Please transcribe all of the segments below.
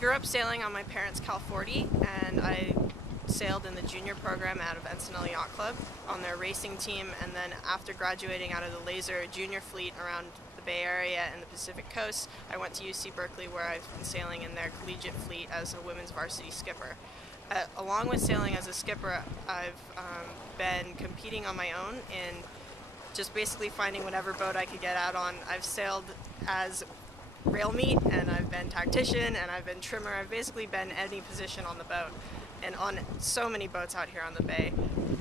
grew up sailing on my parents' Cal 40, and I sailed in the junior program out of Encinal Yacht Club on their racing team, and then after graduating out of the Laser junior fleet around the Bay Area and the Pacific Coast, I went to UC Berkeley, where I've been sailing in their collegiate fleet as a women's varsity skipper. Along with sailing as a skipper, I've been competing on my own in just basically finding whatever boat I could get out on. I've sailed as rail meet, and I've been tactician, and I've been trimmer. I've basically been any position on the boat, and on so many boats out here on the bay.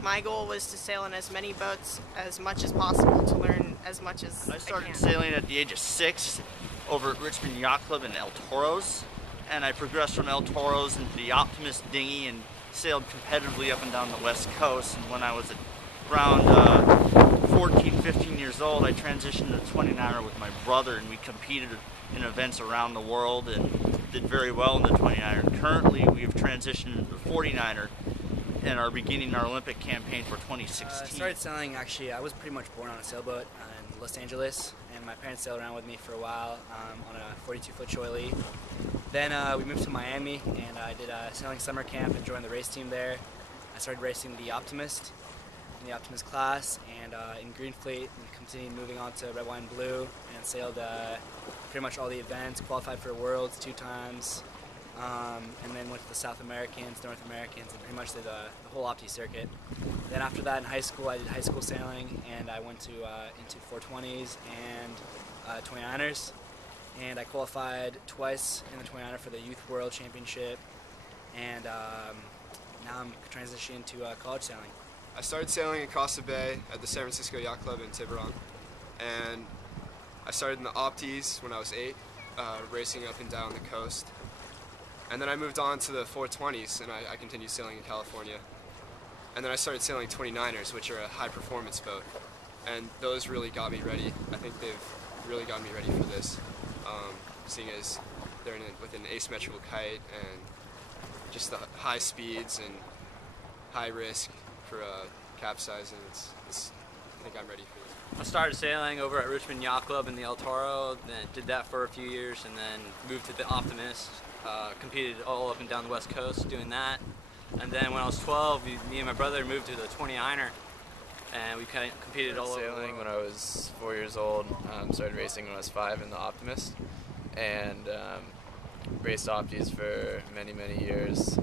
My goal was to sail in as many boats as much as possible to learn as much as I started can. Sailing at the age of 6 over at Richmond Yacht Club in El Toros, and I progressed from El Toros into the Optimist dinghy and sailed competitively up and down the west coast. And when I was around 14, 15 years old, I transitioned to the 29er with my brother, and we competed in events around the world and did very well in the 29er. And currently, we have transitioned into the 49er and are beginning our Olympic campaign for 2016. I started sailing, actually, I was pretty much born on a sailboat in Los Angeles, and my parents sailed around with me for a while on a 42-foot shoalie. Then we moved to Miami, and I did a sailing summer camp and joined the race team there. I started racing the Optimist in the Optimist class, and in Green Fleet, and continued moving on to Red, White, and Blue, and sailed pretty much all the events, qualified for Worlds 2 times, and then went to the South Americans, North Americans, and pretty much did the whole Opti circuit. Then after that in high school, I did high school sailing, and I went to into 420s and 29ers, and I qualified twice in the 29er for the Youth World Championship, and now I'm transitioning to college sailing. I started sailing across the bay at the San Francisco Yacht Club in Tiburon, and I started in the Optis when I was 8, racing up and down the coast. And then I moved on to the 420s, and I continued sailing in California. And then I started sailing 29ers, which are a high-performance boat. And those really got me ready. I think they've really got me ready for this, seeing as they're with an asymmetrical kite and just the high speeds and high risk for capsizing. I think I'm ready for this. I started sailing over at Richmond Yacht Club in the El Toro, then did that for a few years, and then moved to the Optimist. Competed all up and down the west coast doing that. And then when I was 12, me and my brother moved to the 29er, and we kind of competed all over. Sailing when I was 4 years old, started racing when I was 5 in the Optimist, and raced Optis for many, many years.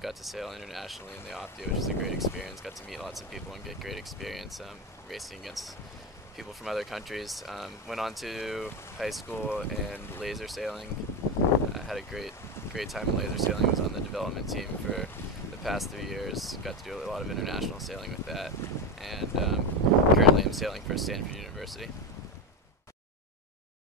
Got to sail internationally in the Opti, which was a great experience. Got to meet lots of people and get great experience racing against people from other countries. Went on to high school and laser sailing. I had a great time in laser sailing. I was on the development team for the past 3 years. Got to do a lot of international sailing with that, and currently I'm sailing for Stanford University.